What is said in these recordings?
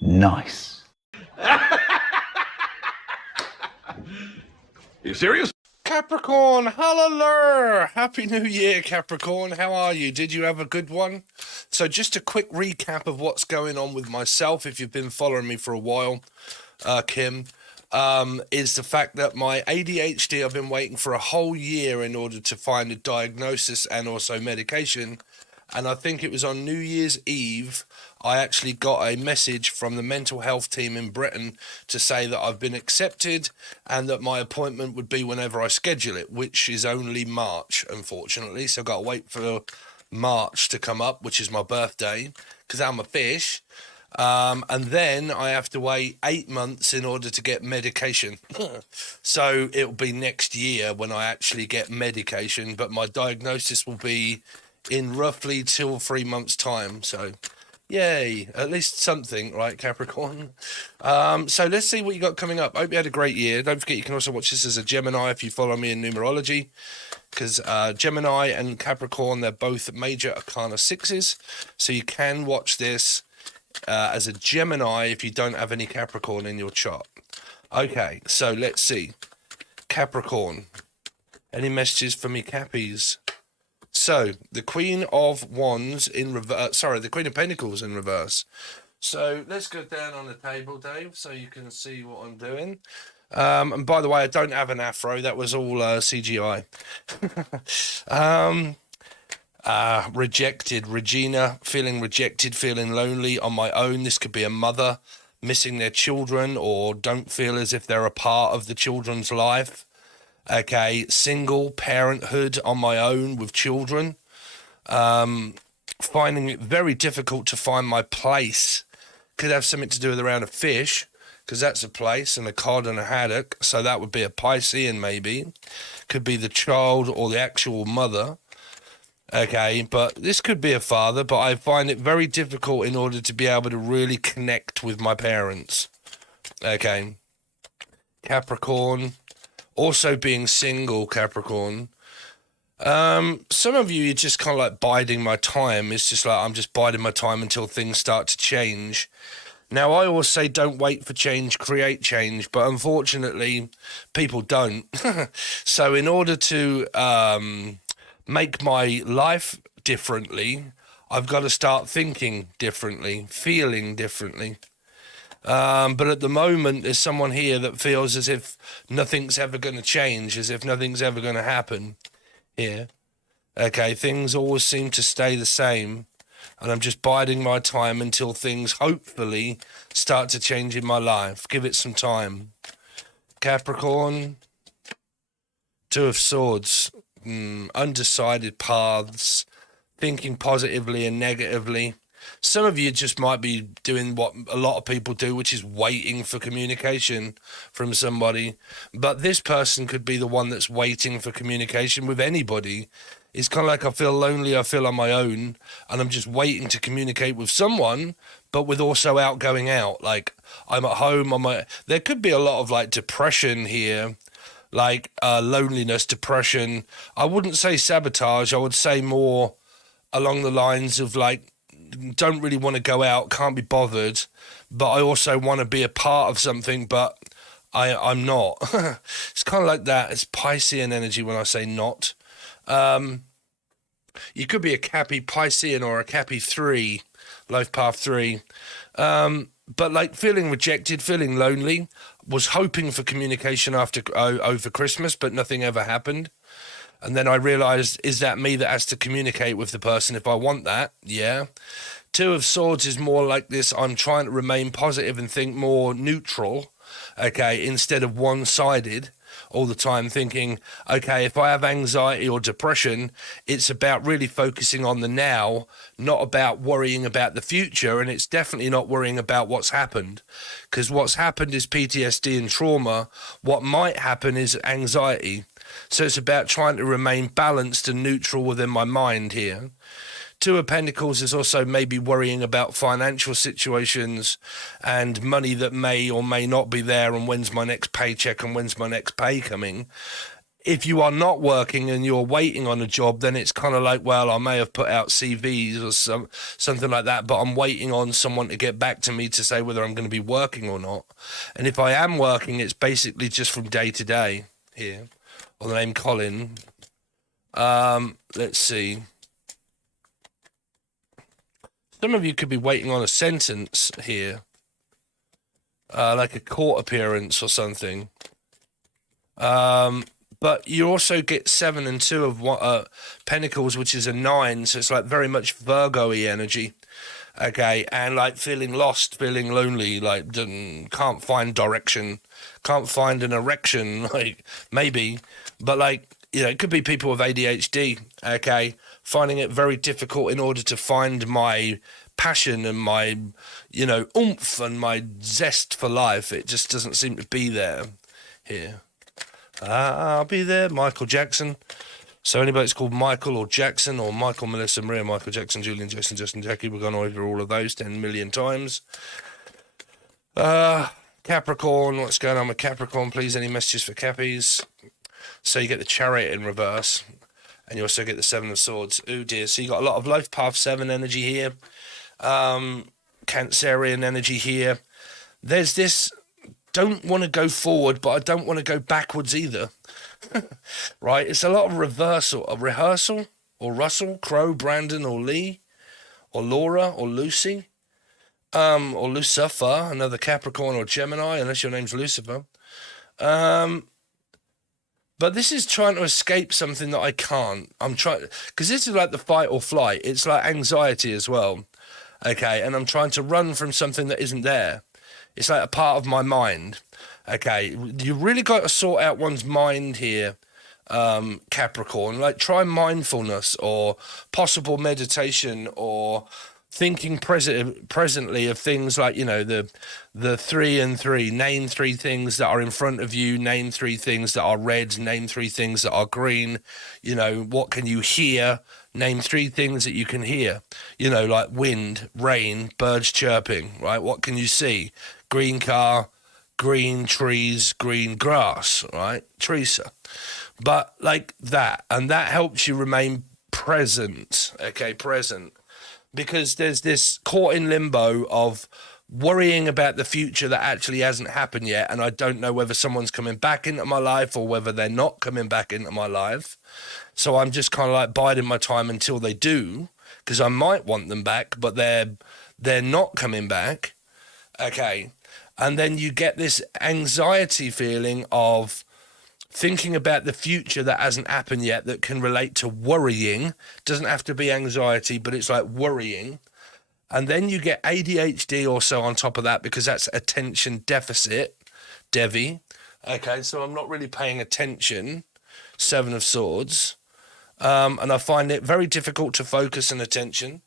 Nice. You serious? Capricorn, hallelujah! Happy New Year, Capricorn. How are you? Did you have a good one? So just a quick recap of what's going on with myself, if you've been following me for a while, Kim, is the fact that my ADHD, I've been waiting for a whole year in order to find a diagnosis and also medication. And I think it was on New Year's Eve, I actually got a message from the mental health team in Britain to say that I've been accepted and that my appointment would be whenever I schedule it, which is only March, unfortunately. So I've got to wait for March to come up, which is my birthday, because I'm a fish. And then I have to wait 8 months in order to get medication. So it'll be next year when I actually get medication, but my diagnosis will be in roughly 2 or 3 months' time. So yay, at least something, right, Capricorn? So let's see what you got coming up. I hope you had a great year. Don't forget you can also watch this as a Gemini if you follow me in numerology, because Gemini and Capricorn, they're both major arcana 6s, so you can watch this as a Gemini if you don't have any Capricorn in your chart. Okay, so let's see. Capricorn, any messages for me, Cappies? So, the Queen of Wands in reverse, the Queen of Pentacles in reverse. So, let's go down on the table, Dave, so you can see what I'm doing. And by the way, I don't have an afro. That was all CGI. Rejected. Regina, feeling rejected, feeling lonely on my own. This could be a mother missing their children or don't feel as if they're a part of the children's life. Okay, single, parenthood on my own with children. Finding it very difficult to find my place. Could have something to do with around a fish, because that's a place, and a cod and a haddock. So that would be a Piscean maybe. Could be the child or the actual mother. Okay, but this could be a father, but I find it very difficult in order to be able to really connect with my parents. Okay. Capricorn. Also being single, Capricorn. Some of you, you're just kind of like biding my time. It's just like, I'm just biding my time until things start to change. Now, I always say don't wait for change, create change. But unfortunately, people don't. So in order to make my life differently, I've got to start thinking differently, feeling differently. But at the moment, there's someone here that feels as if nothing's ever going to change, as if nothing's ever going to happen here. Okay, things always seem to stay the same, and I'm just biding my time until things hopefully start to change in my life. Give it some time. Capricorn, Two of Swords, undecided paths, thinking positively and negatively. Some of you just might be doing what a lot of people do, which is waiting for communication from somebody. But this person could be the one that's waiting for communication with anybody. It's kind of like I feel lonely, I feel on my own, and I'm just waiting to communicate with someone, but with also going out. Like, I'm at home, there could be a lot of, like, depression here, like loneliness, depression. I wouldn't say sabotage, I would say more along the lines of, like, don't really want to go out, can't be bothered, but I also want to be a part of something, but I'm not. It's kind of like that. It's Piscean energy when I say not. You could be a Cappy Piscean or a Cappy 3, Life Path 3. But like feeling rejected, feeling lonely, was hoping for communication over Christmas, but nothing ever happened. And then I realised, is that me that has to communicate with the person if I want that? Yeah. Two of Swords is more like this. I'm trying to remain positive and think more neutral, okay, instead of one-sided all the time, thinking, okay, if I have anxiety or depression, it's about really focusing on the now, not about worrying about the future, and it's definitely not worrying about what's happened, because what's happened is PTSD and trauma. What might happen is anxiety. So it's about trying to remain balanced and neutral within my mind here. Two of Pentacles is also maybe worrying about financial situations and money that may or may not be there, and when's my next paycheck and when's my next pay coming. If you are not working and you're waiting on a job, then it's kind of like, well, I may have put out CVs or something like that, but I'm waiting on someone to get back to me to say whether I'm going to be working or not. And if I am working, it's basically just from day to day here. Or the name Colin. Let's see. Some of you could be waiting on a sentence here, like a court appearance or something. But you also get 7 and 2 of Pentacles, which is a 9, so it's like very much Virgo-y energy. Okay, and like feeling lost, feeling lonely, like can't find direction, can't find an erection, like maybe, but like, you know, it could be people with ADHD, okay, finding it very difficult in order to find my passion and my, you know, oomph and my zest for life. It just doesn't seem to be there here. I'll be there, Michael Jackson. So anybody that's called Michael or Jackson, or Michael, Melissa, Maria, Michael Jackson, Julian, Jason, Justin, Jackie, we've gone over all of those 10 million times. Capricorn, what's going on with Capricorn, please? Any messages for Cappies? So you get the Chariot in reverse, and you also get the 7 of Swords. Oh dear, so you got a lot of Life Path 7 energy here. Cancerian energy here. There's this, don't want to go forward, but I don't want to go backwards either. Right, it's a lot of rehearsal, or Russell, Crow, Brandon, or Lee, or Laura, or Lucy, or Lucifer, another Capricorn or Gemini, unless your name's Lucifer. But this is trying to escape something that I can't. I'm trying, because this is like the fight or flight. It's like anxiety as well. Okay, and I'm trying to run from something that isn't there. It's like a part of my mind. Okay, you really got to sort out one's mind here, Capricorn. Like, try mindfulness or possible meditation or thinking presently of things like, you know, the 3 and 3. Name 3 things that are in front of you. Name 3 things that are red. Name 3 things that are green. You know, what can you hear? Name 3 things that you can hear. You know, like wind, rain, birds chirping, right? What can you see? Green car, green trees, green grass, right? Teresa. But like that, and that helps you remain present, okay, present. Because there's this caught in limbo of worrying about the future that actually hasn't happened yet, and I don't know whether someone's coming back into my life or whether they're not coming back into my life. So I'm just kind of like biding my time until they do, because I might want them back, but they're not coming back, okay. And then you get this anxiety feeling of thinking about the future that hasn't happened yet, that can relate to worrying. Doesn't have to be anxiety, but it's like worrying. And then you get ADHD also on top of that, because that's attention deficit, Devi. Okay, so I'm not really paying attention, 7 of Swords. And I find it very difficult to focus and attention.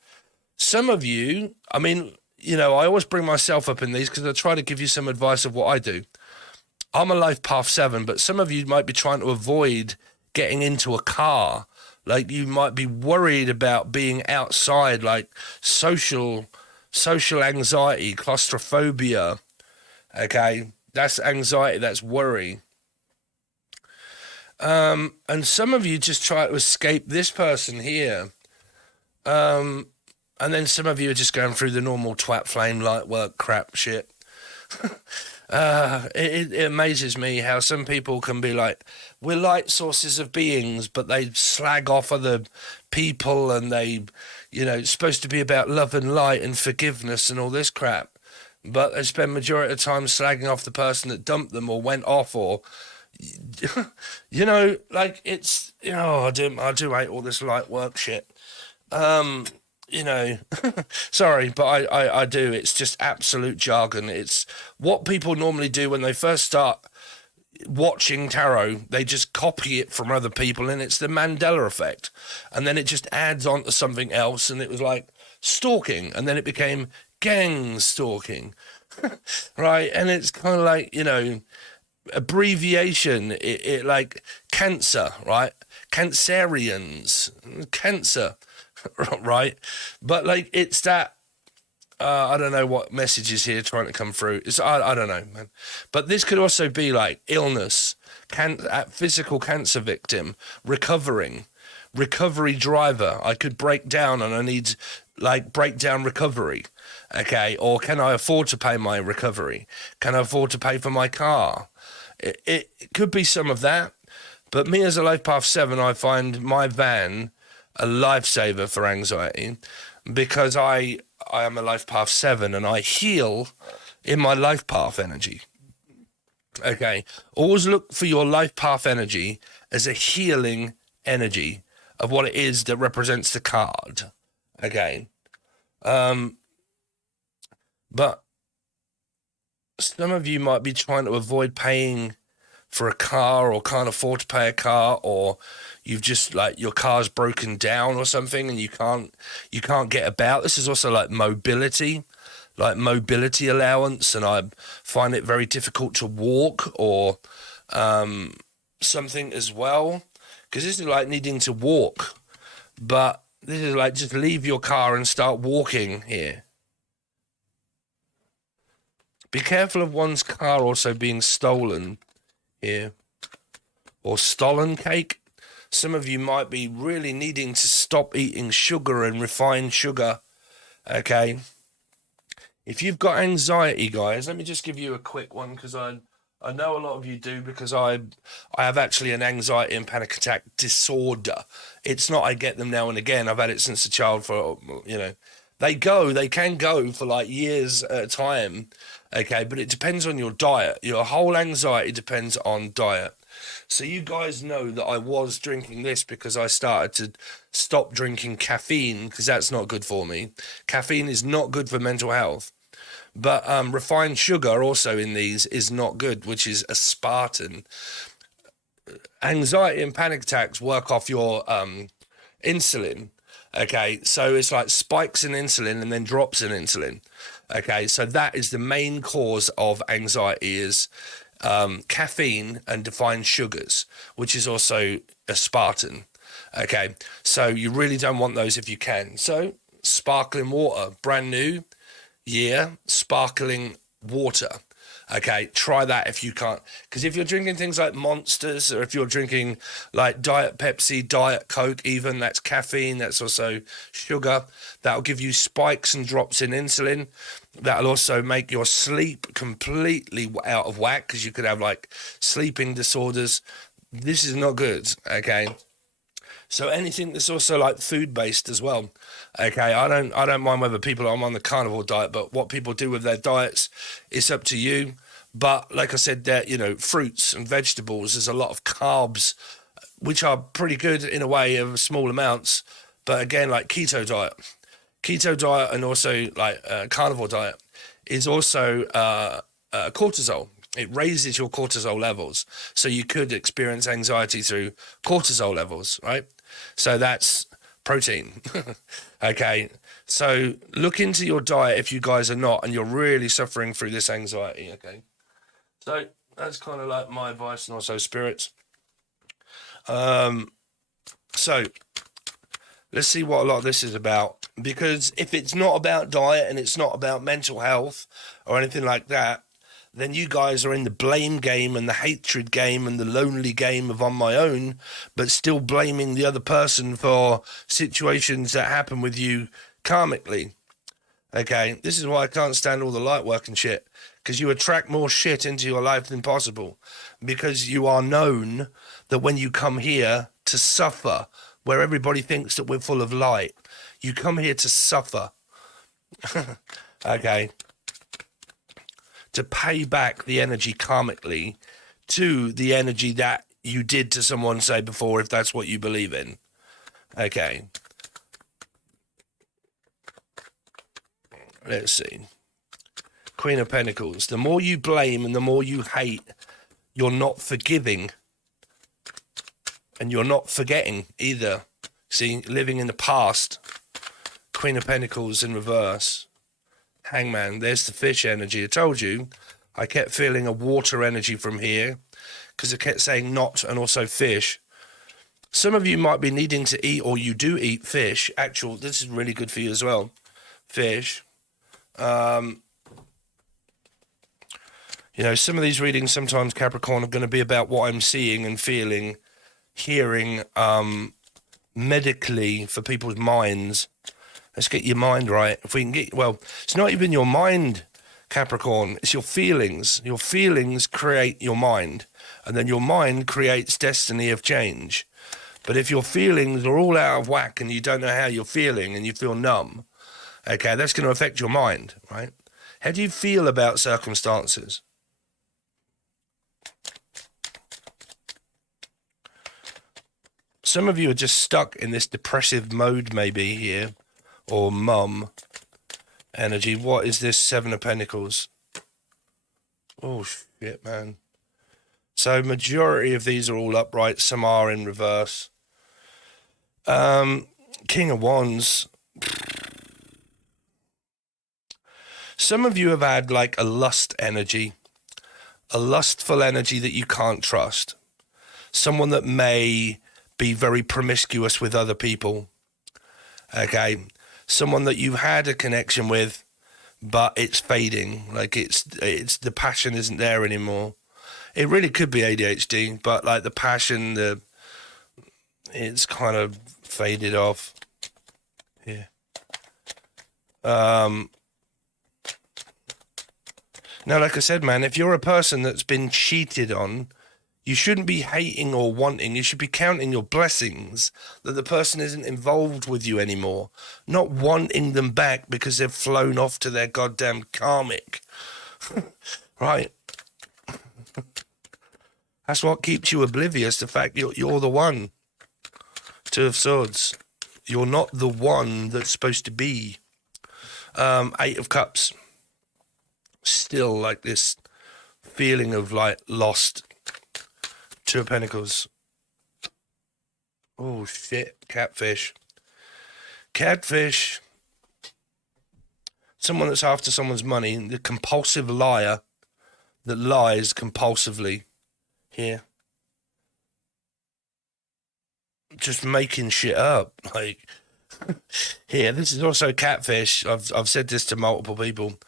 Some of you, I mean, you know, I always bring myself up in these because I try to give you some advice of what I do. I'm a Life Path 7, but some of you might be trying to avoid getting into a car. Like, you might be worried about being outside, like social anxiety, claustrophobia. Okay, that's anxiety, that's worry. And some of you just try to escape this person here. And then some of you are just going through the normal twat flame light work crap shit. It amazes me how some people can be like, we're light sources of beings, but they slag off other people, and they, you know, it's supposed to be about love and light and forgiveness and all this crap. But they spend majority of the time slagging off the person that dumped them or went off, or, you know, like, it's, you know, I do hate all this light work shit. You know, sorry, but I do. It's just absolute jargon. It's what people normally do when they first start watching tarot. They just copy it from other people, and it's the Mandela effect. And then it just adds on to something else, and it was like stalking, and then it became gang stalking, right? And it's kind of like, you know, abbreviation. It like cancer, right? Cancerians, cancer. right? But like, it's that, I don't know what message is here trying to come through. I don't know, man. But this could also be like illness, physical cancer victim, recovery driver. I could break down and I need like breakdown recovery. Okay. Or can I afford to pay my recovery? Can I afford to pay for my car? It could be some of that. But me as a Life Path 7, I find my van a lifesaver for anxiety because I am a Life Path 7 and I heal in my Life Path energy. Okay. Always look for your Life Path energy as a healing energy of what it is that represents the card. Okay. But some of you might be trying to avoid paying for a car or can't afford to pay a car, or you've just like your car's broken down or something and you can't get about. This is also like mobility allowance, and I find it very difficult to walk or something as well, because this is like needing to walk, but this is like just leave your car and start walking here. Be careful of one's car also being stolen here, or stolen cake. Some of you might be really needing to stop eating sugar and refined sugar. Okay. If you've got anxiety, guys, let me just give you a quick one, because I know a lot of you do, because I have actually an anxiety and panic attack disorder. It's not I get them now and again. I've had it since a child for, they can go for like years at a time. Okay, but it depends on your diet. Your whole anxiety depends on diet. So you guys know that I was drinking this because I started to stop drinking caffeine, because that's not good for me. Caffeine is not good for mental health. But refined sugar also in these is not good, which is aspartame. Anxiety and panic attacks work off your insulin. Okay, so it's like spikes in insulin and then drops in insulin. Okay, so that is the main cause of anxiety, is caffeine and refined sugars, which is also aspartame. Okay, so you really don't want those if you can. So sparkling water, brand new year, sparkling water. Okay, try that if you can't. Because if you're drinking things like Monsters, or if you're drinking like Diet Pepsi, Diet Coke even, that's caffeine, that's also sugar. That'll give you spikes and drops in insulin. That'll also make your sleep completely out of whack, because you could have like sleeping disorders. This is not good, okay? So anything that's also like food-based as well. Okay, I don't mind whether people are on the carnivore diet, but what people do with their diets is up to you. But like I said, there, fruits and vegetables, there's a lot of carbs, which are pretty good in a way of small amounts. But again, like keto diet and also like carnivore diet is also cortisol. It raises your cortisol levels. So you could experience anxiety through cortisol levels, right? So that's protein. Okay. So look into your diet if you guys are not, and you're really suffering through this anxiety. Okay. So that's kind of like my advice, and also spirits. So let's see what a lot of this is about, because if it's not about diet and it's not about mental health or anything like that, then you guys are in the blame game and the hatred game and the lonely game of on my own, but still blaming the other person for situations that happen with you karmically. Okay, this is why I can't stand all the light work and shit, because you attract more shit into your life than possible, because you are known that when you come here to suffer, where everybody thinks that we're full of light, you come here to suffer. Okay. To pay back the energy karmically to the energy that you did to someone, say, before, if that's what you believe in. Okay. Let's see. Queen of Pentacles. The more you blame and the more you hate, you're not forgiving. And you're not forgetting either. See, living in the past. Queen of Pentacles in reverse. Hangman, there's the fish energy. I told you, I kept feeling a water energy from here, because it kept saying knot and also fish. Some of you might be needing to eat, or you do eat fish. This is really good for you as well. Fish. You know, some of these readings sometimes, Capricorn, are going to be about what I'm seeing and feeling, hearing, medically for people's minds. Let's get your mind right. If we can get, well, it's not even your mind, Capricorn, it's your feelings. Your feelings create your mind, and then your mind creates destiny of change. But if your feelings are all out of whack and you don't know how you're feeling and you feel numb, okay, that's going to affect your mind, right? How do you feel about circumstances? Some of you are just stuck in this depressive mode maybe here, or mum energy. What is this? Seven of Pentacles. Oh, shit, man. So majority of these are all upright. Some are in reverse. King of Wands. Some of you have had like a lust energy, a lustful energy that you can't trust. Someone that may be very promiscuous with other people. Okay. Someone that you had a connection with, but it's fading. Like it's the passion isn't there anymore. It really could be ADHD, but like the passion, it's kind of faded off. Yeah. Now, like I said, man, if you're a person that's been cheated on, you shouldn't be hating or wanting. You should be counting your blessings that the person isn't involved with you anymore, not wanting them back because they've flown off to their goddamn karmic. Right? That's what keeps you oblivious, the fact you're the one. Two of Swords. You're not the one that's supposed to be. Eight of Cups. Still like this feeling of like lost. Two of Pentacles. Oh shit, catfish. Catfish. Someone that's after someone's money, the compulsive liar that lies compulsively here. Just making shit up. Like here, this is also catfish. I've said this to multiple people.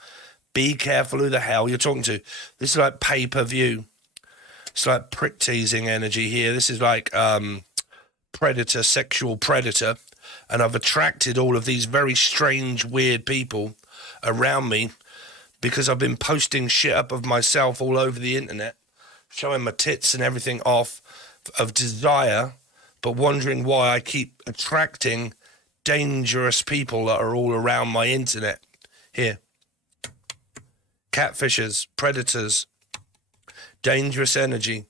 Be careful who the hell you're talking to. This is like pay-per-view. It's like prick teasing energy here. This is like predator, sexual predator. And I've attracted all of these very strange, weird people around me because I've been posting shit up of myself all over the internet, showing my tits and everything off of desire, but wondering why I keep attracting dangerous people that are all around my internet. Here. Catfishers, predators, dangerous energy.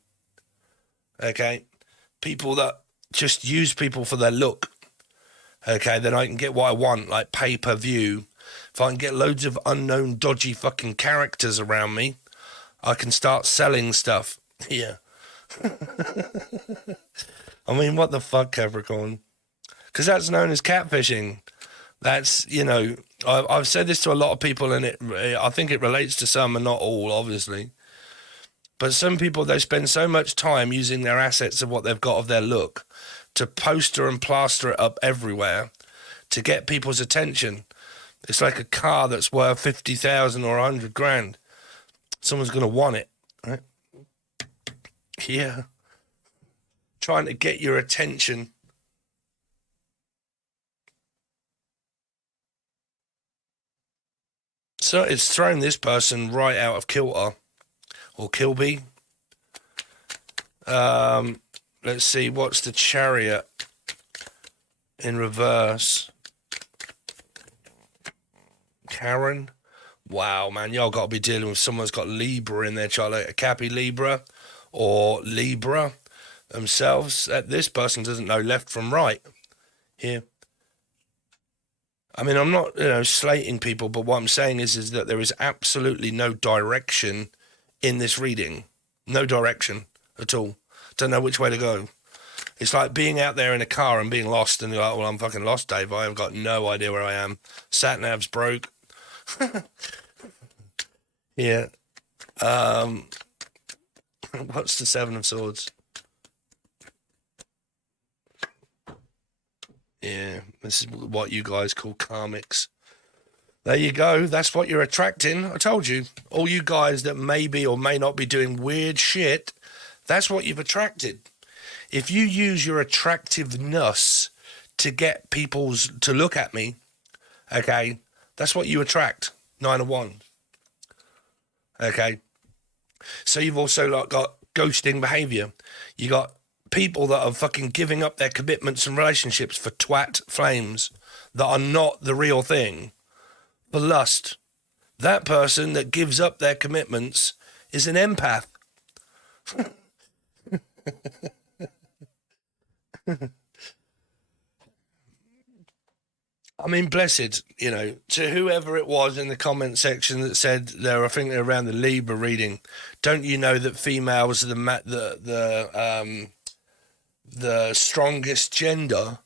Okay? People that just use people for their look. Okay? Then I can get what I want, like pay-per-view. If I can get loads of unknown, dodgy fucking characters around me, I can start selling stuff. Yeah. I mean, what the fuck, Capricorn? Because that's known as catfishing. That's, you know, I've said this to a lot of people, and I think it relates to some and not all, obviously. But some people, they spend so much time using their assets of what they've got of their look to poster and plaster it up everywhere to get people's attention. It's like a car that's worth 50,000 or 100 grand. Someone's going to want it, right? Yeah. Trying to get your attention. So it's thrown this person right out of kilter or Kilby. Let's see, what's the Chariot in reverse? Karen. Wow, man, y'all got to be dealing with someone's got Libra in their chart, like a Cappy Libra or Libra themselves. This person doesn't know left from right here. I mean, I'm not, slating people, but what I'm saying is that there is absolutely no direction in this reading. No direction at all. Don't know which way to go. It's like being out there in a car and being lost, and you're like, well, I'm fucking lost, Dave. I have got no idea where I am. Sat-nav's broke. Yeah. What's the Seven of Swords? Yeah, this is what you guys call karmics. There you go. That's what you're attracting. I told you. All you guys that may be or may not be doing weird shit, that's what you've attracted. If you use your attractiveness to get people to look at me, okay, that's what you attract. 9 of Wands. Okay. So you've also like got ghosting behavior. You got people that are fucking giving up their commitments and relationships for twat flames that are not the real thing. For lust. That person that gives up their commitments is an empath. I mean, blessed, you know, to whoever it was in the comment section that said I think they're around the Libra reading. Don't you know that females are the strongest gender?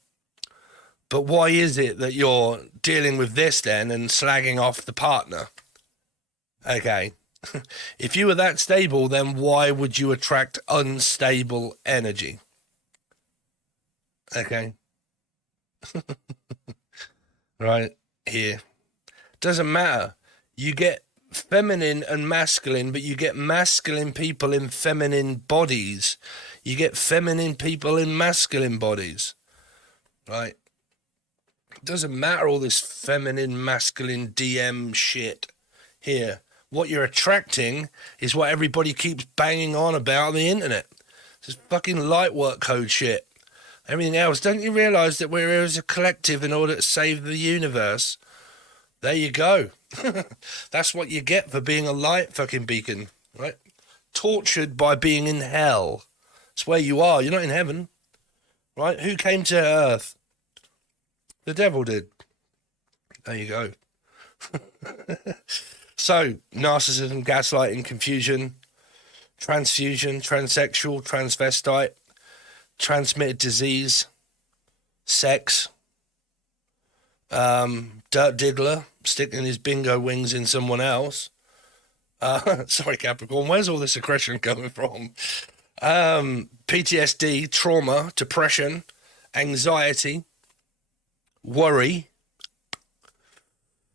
But why is it that you're dealing with this then and slagging off the partner? Okay. If you were that stable, then why would you attract unstable energy? Okay. Right here. Doesn't matter. You get feminine and masculine, but you get masculine people in feminine bodies. You get feminine people in masculine bodies. Right? It doesn't matter all this feminine, masculine DM shit here. What you're attracting is what everybody keeps banging on about on the internet. This fucking light work code shit. Everything else. Don't you realise that we're here as a collective in order to save the universe? There you go. That's what you get for being a light fucking beacon, right? Tortured by being in hell. It's where you are. You're not in heaven, right? Who came to Earth? The devil did. There you go. So, narcissism, gaslighting, confusion, transfusion, transsexual, transvestite, transmitted disease, sex, dirt diggler, sticking his bingo wings in someone else. Sorry, Capricorn, where's all this aggression coming from? PTSD, trauma, depression, anxiety, worry.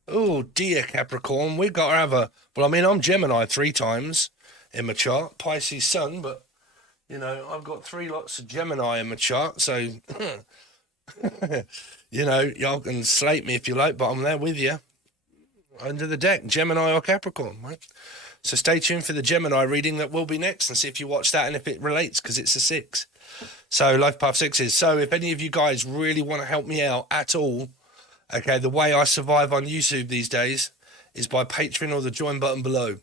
Oh dear, Capricorn, we've got to have I'm Gemini 3 times in my chart, Pisces sun, but you know, I've got 3 lots of Gemini in my chart, so you know, y'all can slate me if you like, but I'm there with you. Under the deck, Gemini or Capricorn, right? So stay tuned for the Gemini reading that will be next and see if you watch that and if it relates, because it's a 6. So Life Path 6s. So if any of you guys really want to help me out at all, okay, the way I survive on YouTube these days is by Patreon or the join button below.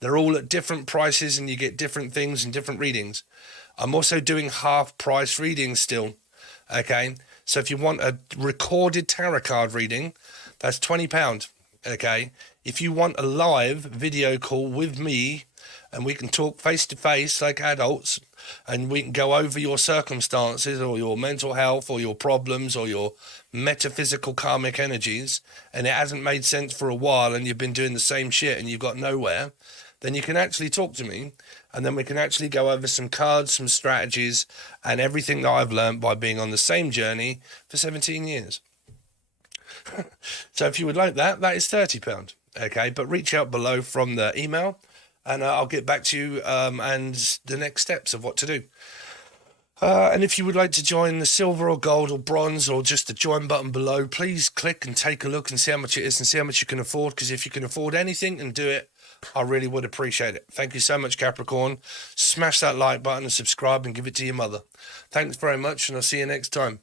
They're all at different prices and you get different things and different readings. I'm also doing half price readings still, okay? So if you want a recorded tarot card reading, that's £20, okay? If you want a live video call with me and we can talk face to face like adults and we can go over your circumstances or your mental health or your problems or your metaphysical karmic energies, and it hasn't made sense for a while and you've been doing the same shit and you've got nowhere, then you can actually talk to me and then we can actually go over some cards, some strategies and everything that I've learned by being on the same journey for 17 years. So if you would like that, that is £30, okay? But reach out below from the email and I'll get back to you and the next steps of what to do. And if you would like to join the silver or gold or bronze or just the join button below, please click and take a look and see how much it is and see how much you can afford, because if you can afford anything and do it, I really would appreciate it. Thank you so much, Capricorn. Smash that like button and subscribe and give it to your mother. Thanks very much, and I'll see you next time.